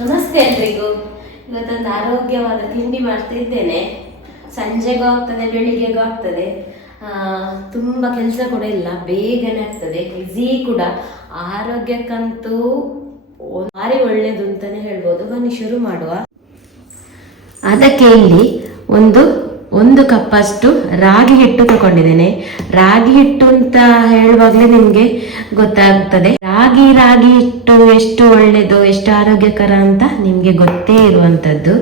ನಮಸ್ತೆ ಎಲ್ರಿಗೂ. ಇವತ್ತೊಂದು ಆರೋಗ್ಯವಾದ ತಿಂಡಿ ಮಾಡ್ತಾ ಇದ್ದೇನೆ. ಸಂಜೆಗೂ ಆಗ್ತದೆ, ಬೆಳಿಗ್ಗೆಗೂ ಆಗ್ತದೆ. ತುಂಬ ಕೆಲಸ ಕೂಡ ಇಲ್ಲ, ಬೇಗನೆ ಆಗ್ತದೆ ಈಸಿ ಕೂಡ. ಆರೋಗ್ಯಕ್ಕಂತೂ ಭಾರಿ ಒಳ್ಳೇದು ಅಂತಾನೆ ಹೇಳ್ಬೋದು. ಬನ್ನಿ ಶುರು ಮಾಡುವ. ಅದಕ್ಕೆ ಇಲ್ಲಿ ಒಂದು ಒಂದು ಕಪ್ಪಷ್ಟು ರಾಗಿ ಹಿಟ್ಟು ತಗೊಂಡಿದ್ದೇನೆ. ರಾಗಿ ಹಿಟ್ಟು ಅಂತ ಹೇಳುವಾಗಲೇ ನಿಮಗೆ ಗೊತ್ತಾಗ್ತದೆ. ರಾಗಿ ರಾಗಿ ಹಿಟ್ಟು ಎಷ್ಟು ಒಳ್ಳೇದು, ಎಷ್ಟು ಆರೋಗ್ಯಕರ ಅಂತ ನಿಮಗೆ ಗೊತ್ತೇ ಇರುವಂತದ್ದು.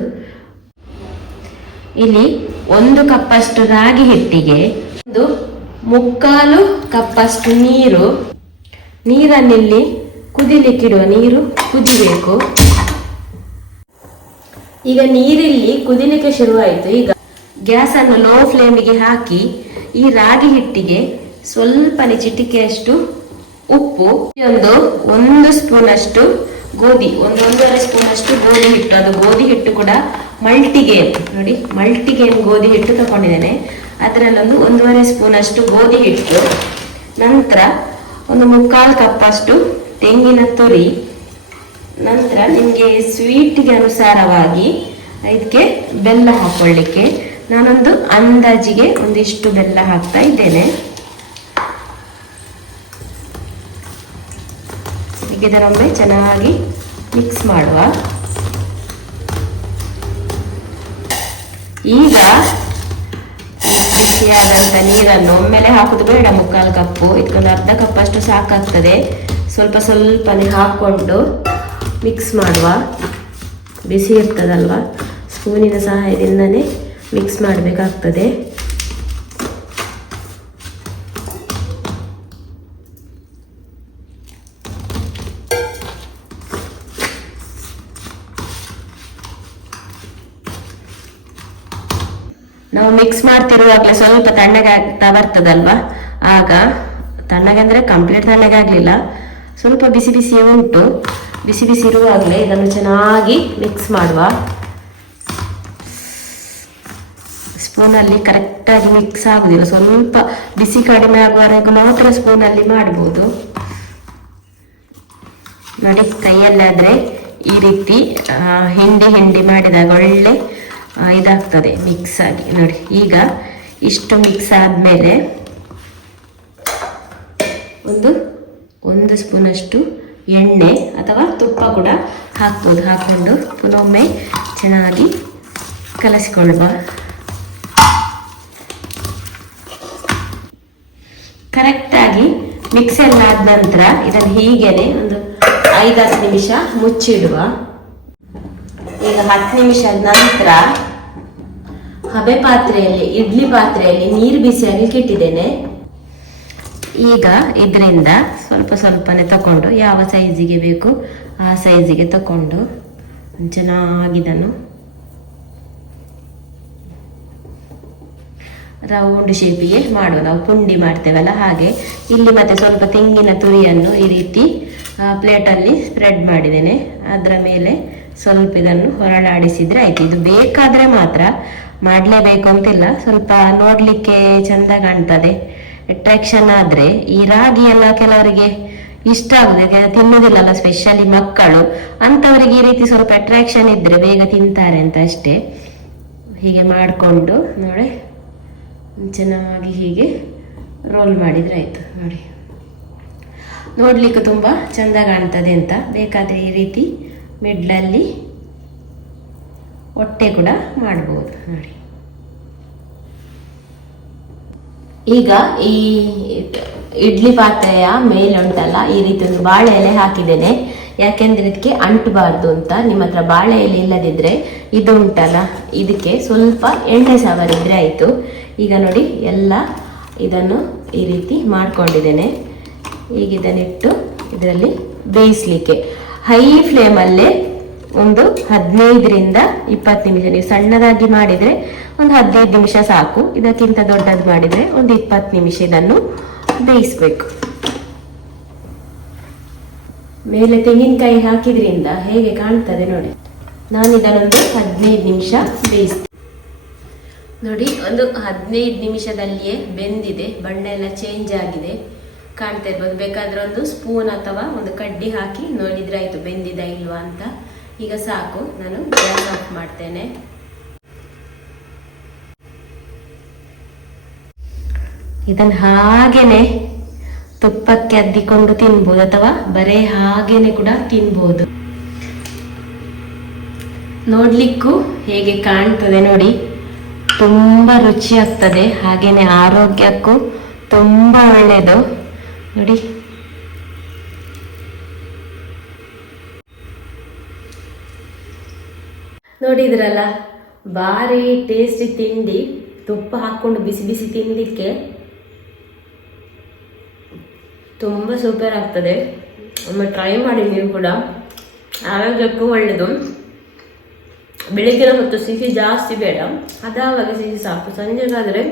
ಇಲ್ಲಿ ಒಂದು ಕಪ್ಪಷ್ಟು ರಾಗಿ ಹಿಟ್ಟಿಗೆ ಒಂದು ಮುಕ್ಕಾಲು ಕಪ್ಪಷ್ಟು ನೀರು. ನೀರನ್ನಿಲ್ಲಿ ಕುದಿಲಿಕ್ಕಿಡುವ ನೀರು ಕುದಿಬೇಕು. ಈಗ ನೀರಿಲ್ಲಿ ಕುದಿಲಿಕ್ಕೆ ಶುರುವಾಯಿತು. ಈಗ ಗ್ಯಾಸ್ ಅನ್ನು ಲೋ ಫ್ಲೇಮಿಗೆ ಹಾಕಿ ಈ ರಾಗಿ ಹಿಟ್ಟಿಗೆ ಸ್ವಲ್ಪ ಚಿಟಿಕೆಯಷ್ಟು ಉಪ್ಪು, ಒಂದು ಒಂದು ಸ್ಪೂನ್ ಅಷ್ಟು ಗೋಧಿ, ಒಂದು, ಒಂದೂವರೆ ಸ್ಪೂನ್ ಅಷ್ಟು ಗೋಧಿ ಹಿಟ್ಟು. ಅದು ಗೋಧಿ ಹಿಟ್ಟು ಕೂಡ ಮಲ್ಟಿಗೇನ್ ನೋಡಿ ಮಲ್ಟಿಗೇನ್ ಗೋಧಿ ಹಿಟ್ಟು ತಗೊಂಡಿದ್ದೇನೆ. ಅದರಲ್ಲೊಂದು ಒಂದೂವರೆ ಸ್ಪೂನ್ ಅಷ್ಟು ಗೋಧಿ ಹಿಟ್ಟು. ನಂತರ ಒಂದು ಮುಕ್ಕಾಲು ಕಪ್ ಅಷ್ಟು ತೆಂಗಿನ ತುರಿ. ನಂತರ ನಿಮಗೆ ಸ್ವೀಟಿಗೆ ಅನುಸಾರವಾಗಿ ಇದಕ್ಕೆ ಬೆಲ್ಲ ಹಾಕೊಳ್ಳಿಕ್ಕೆ. ನಾನೊಂದು ಅಂದಾಜಿಗೆ ಒಂದಿಷ್ಟು ಬೆಲ್ಲ ಹಾಕ್ತಾ ಇದ್ದೇನೆ. ಇದರೊಮ್ಮೆ ಚೆನ್ನಾಗಿ ಮಿಕ್ಸ್ ಮಾಡುವ. ಈಗ ಬಿಸಿಯಾದಂಥ ನೀರನ್ನು ಒಮ್ಮೆಲೆ ಹಾಕೋದು ಬೇಡ, ಮುಕ್ಕಾಲು ಕಪ್ಪು. ಇದಕ್ಕೊಂದು ಅರ್ಧ ಕಪ್ ಅಷ್ಟು ಸಾಕಾಗ್ತದೆ. ಸ್ವಲ್ಪ ಸ್ವಲ್ಪನೇ ಹಾಕ್ಕೊಂಡು ಮಿಕ್ಸ್ ಮಾಡುವ. ಬಿಸಿ ಇರ್ತದಲ್ವ? ಸ್ಪೂನಿನ ಸಹಾಯದಿಂದನೇ ಮಿಕ್ಸ್ ಮಾಡಬೇಕಾಗ್ತದೆ. ನಾವು ಮಿಕ್ಸ್ ಮಾಡ್ತಿರುವಾಗಲೇ ಸ್ವಲ್ಪ ತಣ್ಣಗೆ ಆಗ್ತಾ ಬರ್ತದಲ್ವಾ? ಆಗ ತಣ್ಣಗೆ ಅಂದರೆ ಕಂಪ್ಲೀಟ್ ತಣ್ಣಗೆ ಸ್ವಲ್ಪ ಬಿಸಿ ಬಿಸಿ ಉಂಟು. ಬಿಸಿ ಬಿಸಿ ಇರುವಾಗಲೇ ಇದನ್ನು ಚೆನ್ನಾಗಿ ಮಿಕ್ಸ್ ಮಾಡುವ. ಸ್ಪೂನಲ್ಲಿ ಕರೆಕ್ಟಾಗಿ ಮಿಕ್ಸ್ ಆಗುದಿಲ್ಲ. ಸ್ವಲ್ಪ ಬಿಸಿ ಕಡಿಮೆ ಆಗುವಾಗ ಮಾತ್ರ ಸ್ಪೂನಲ್ಲಿ ಮಾಡ್ಬೋದು. ನೋಡಿ, ಕೈಯಲ್ಲಾದರೆ ಈ ರೀತಿ ಹಿಂಡಿ ಹಿಂಡಿ ಮಾಡಿದಾಗ ಒಳ್ಳೆ ಇದಾಗ್ತದೆ ಮಿಕ್ಸ್ ಆಗಿ. ನೋಡಿ, ಈಗ ಇಷ್ಟು ಮಿಕ್ಸ್ ಆದಮೇಲೆ ಒಂದು ಒಂದು ಸ್ಪೂನಷ್ಟು ಎಣ್ಣೆ ಅಥವಾ ತುಪ್ಪ ಕೂಡ ಹಾಕ್ಬೋದು. ಹಾಕ್ಕೊಂಡು ಪುನೊಮ್ಮೆ ಚೆನ್ನಾಗಿ ಕಲಸಿಕೊಳ್ಳುವ ಕರೆಕ್ಟಾಗಿ ಮಿಕ್ಸರ್ ಆದ ನಂತರ ಇದನ್ನು ಹೀಗೇನೆ ಒಂದು ಐದಾರು ನಿಮಿಷ ಮುಚ್ಚಿಡುವ. ಈಗ ಹತ್ತು ನಿಮಿಷದ ನಂತರ ಹಬೆ ಪಾತ್ರೆಯಲ್ಲಿ, ಇಡ್ಲಿ ಪಾತ್ರೆಯಲ್ಲಿ ನೀರು ಬಿಸಿಯಾಗಲಿಕ್ಕೆ ಇಟ್ಟಿದ್ದೇನೆ. ಈಗ ಇದರಿಂದ ಸ್ವಲ್ಪ ಸ್ವಲ್ಪನೇ ತಕೊಂಡು ಯಾವ ಸೈಜಿಗೆ ಬೇಕು ಆ ಸೈಜಿಗೆ ತಕೊಂಡು ಚೆನ್ನಾಗಿದನ್ನು ರೌಂಡ್ ಶೇಪಿಗೆ ಮಾಡುವ. ನಾವು ಪುಂಡಿ ಮಾಡ್ತೇವಲ್ಲ ಹಾಗೆ. ಇಲ್ಲಿ ಮತ್ತೆ ಸ್ವಲ್ಪ ತೆಂಗಿನ ತುರಿಯನ್ನು ಈ ರೀತಿ ಪ್ಲೇಟಲ್ಲಿ ಸ್ಪ್ರೆಡ್ ಮಾಡಿದ್ದೇನೆ. ಅದರ ಮೇಲೆ ಸ್ವಲ್ಪ ಇದನ್ನು ಹೊರಳಾಡಿಸಿದ್ರೆ ಆಯ್ತು. ಇದು ಬೇಕಾದ್ರೆ ಮಾತ್ರ ಮಾಡಲೇಬೇಕು ಅಂತಿಲ್ಲ. ಸ್ವಲ್ಪ ನೋಡ್ಲಿಕ್ಕೆ ಚಂದ ಕಾಣ್ತದೆ. ಅಟ್ರಾಕ್ಷನ್ ಆದ್ರೆ ಈ ರಾಗಿ ಎಲ್ಲ ಕೆಲವರಿಗೆ ಇಷ್ಟ ಆಗುದು ತಿನ್ನೋದಿಲ್ಲಲ್ಲ ಸ್ಪೆಷಲಿ ಮಕ್ಕಳು. ಅಂತವರಿಗೆ ಈ ರೀತಿ ಸ್ವಲ್ಪ ಅಟ್ರಾಕ್ಷನ್ ಇದ್ರೆ ಬೇಗ ತಿಂತಾರೆ ಅಂತ ಅಷ್ಟೇ. ಹೀಗೆ ಮಾಡಿಕೊಂಡು, ನೋಡಿ. ಚೆನ್ನಾಗಿ ಹೀಗೆ ರೋಲ್ ಮಾಡಿದರೆ ಆಯಿತು. ನೋಡಿ. ನೋಡಲಿಕ್ಕೆ ತುಂಬ ಚಂದ ಕಾಣ್ತದೆ ಅಂತ. ಬೇಕಾದ್ರೆ ಈ ರೀತಿ ಮಿಡ್ಲಲ್ಲಿ ಹೊಟ್ಟೆ ಕೂಡ ಮಾಡ್ಬೋದು. ನೋಡಿ. ಈಗ ಈ ಇಡ್ಲಿ ಪಾತ್ರೆಯ ಮೇಲೆ ಉಂಟಲ್ಲ ಈ ರೀತಿ ಒಂದು ಬಾಳೆ ಎಲೆ ಹಾಕಿದ್ದೇನೆ. ಯಾಕೆಂದ್ರೆ ಇದಕ್ಕೆ ಅಂಟಬಾರ್ದು ಅಂತ ನಿಮ್ಮ ಹತ್ರ ಬಾಳೆ ಎಲೆ ಇಲ್ಲದಿದ್ರೆ ಇದು ಉಂಟಲ್ಲ, ಇದಕ್ಕೆ ಸ್ವಲ್ಪ ಎಣ್ಣೆ ಸಾವರಿದ್ರೆ ಆಯಿತು. ಈಗ ನೋಡಿ, ಎಲ್ಲ ಇದನ್ನು ಈ ರೀತಿ ಮಾಡ್ಕೊಂಡಿದ್ದೇನೆ. ಈಗ ಇದನ್ನಿಟ್ಟು ಇದರಲ್ಲಿ ಬೇಯಿಸ್ಲಿಕ್ಕೆ. ಹೈ ಫ್ಲೇಮಲ್ಲೇ ಒಂದು ಹದಿನೈದರಿಂದ ಇಪ್ಪತ್ತು ನಿಮಿಷ, ನೀವು ಸಣ್ಣದಾಗಿ ಮಾಡಿದರೆ ಒಂದು ಹದಿನೈದು ನಿಮಿಷ ಸಾಕು. ಇದಕ್ಕಿಂತ ದೊಡ್ಡದು ಮಾಡಿದರೆ ಒಂದು ಇಪ್ಪತ್ತು ನಿಮಿಷ ಇದನ್ನು ಬೇಯಿಸ್ಬೇಕು. ಮೇಲೆ ತೆಂಗಿನಕಾಯಿ ಹಾಕಿದ್ರಿಂದ ಹೇಗೆ ಕಾಣ್ತದೆ ನೋಡಿ. ನಾನು ಇದನ್ನೊಂದು ಹದಿನೈದು ನಿಮಿಷ ಬೇಯಿಸ್ತೀನಿ. ನೋಡಿ, ಒಂದು ಹದಿನೈದು ನಿಮಿಷದಲ್ಲಿಯೇ ಬೆಂದಿದೆ ಬಣ್ಣ ಎಲ್ಲ ಚೇಂಜ್ ಆಗಿದೆ. ಕಾಣ್ತಾ ಇರ್ಬೋದು, ಬೇಕಾದ್ರೆ ಒಂದು ಸ್ಪೂನ್ ಅಥವಾ ಒಂದು ಕಡ್ಡಿ ಹಾಕಿ ನೋಡಿದ್ರೆ ಆಯಿತು ಬೆಂದಿದ ಇಲ್ವಾ ಅಂತ. ಈಗ ಸಾಕು, ನಾನು ಗ್ಯಾಸ್ ಆಫ್ ಮಾಡ್ತೇನೆ. ಇದನ್ನು ಹಾಗೇನೆ ತುಪ್ಪಕ್ಕೆ ಅದ್ದಿಕೊಂಡು ತಿನ್ಬೋದು ಅಥವಾ ಬರೇ ಹಾಗೇನೆ ಕೂಡ ತಿನ್ಬೋದು. ನೋಡ್ಲಿಕ್ಕೂ ಹೇಗೆ ಕಾಣ್ತದೆ ನೋಡಿ. ತುಂಬಾ ರುಚಿ ಆಗ್ತದೆ, ಹಾಗೇನೆ ಆರೋಗ್ಯಕ್ಕೂ ತುಂಬಾ ಒಳ್ಳೆಯದು ನೋಡಿ. ನೋಡಿದ್ರಲ್ಲ ಭಾರಿ ಟೇಸ್ಟಿ ತಿಂಡಿ, ತುಪ್ಪ ಹಾಕೊಂಡು ಬಿಸಿ ಬಿಸಿ ತಿನ್ನಲಿಕ್ಕೆ ತುಂಬ ಸೂಪರ್ ಆಗ್ತದೆ. ಒಮ್ಮೆ ಟ್ರೈ ಮಾಡಿ ನೀವು ಕೂಡ. ಆರೋಗ್ಯಕ್ಕೂ ಒಳ್ಳೆಯದು ಬೆಳಿಗ್ಗೆ ಹೊತ್ತು ಸಿಹಿ ಜಾಸ್ತಿ ಬೇಡ. ಅದಾವಾಗ ಸಿಹಿ ಸಾಕು. ಸಂಜೆಗಾದರೆ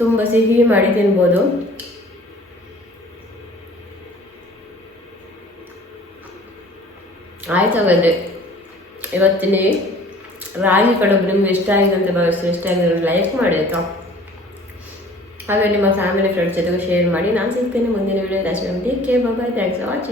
ತುಂಬ ಸಿಹಿ ಮಾಡಿ ತಿನ್ಬೋದು. ಆಯ್ತು ಇವತ್ತಿನ ರಾಗಿ ಕಡುಬು ನಿಮ್ಗೆ ಇಷ್ಟ ಆಗಿದೆ ಅಂತ ಭಾವಿಸ್ತೀನಿ. ಇಷ್ಟ ಆಗಿದ್ರೆ ಲೈಕ್ ಮಾಡಿ ಆಯ್ತಾ? ಹಾಗೆ ನಿಮ್ಮ ಫ್ಯಾಮಿಲಿ ಫ್ರೆಂಡ್ಸ್ ಜೊತೆಗೆ ಶೇರ್ ಮಾಡಿ ನಾನು ಸಿಗ್ತೇನೆ ಮುಂದಿನ video take care bye thanks for watching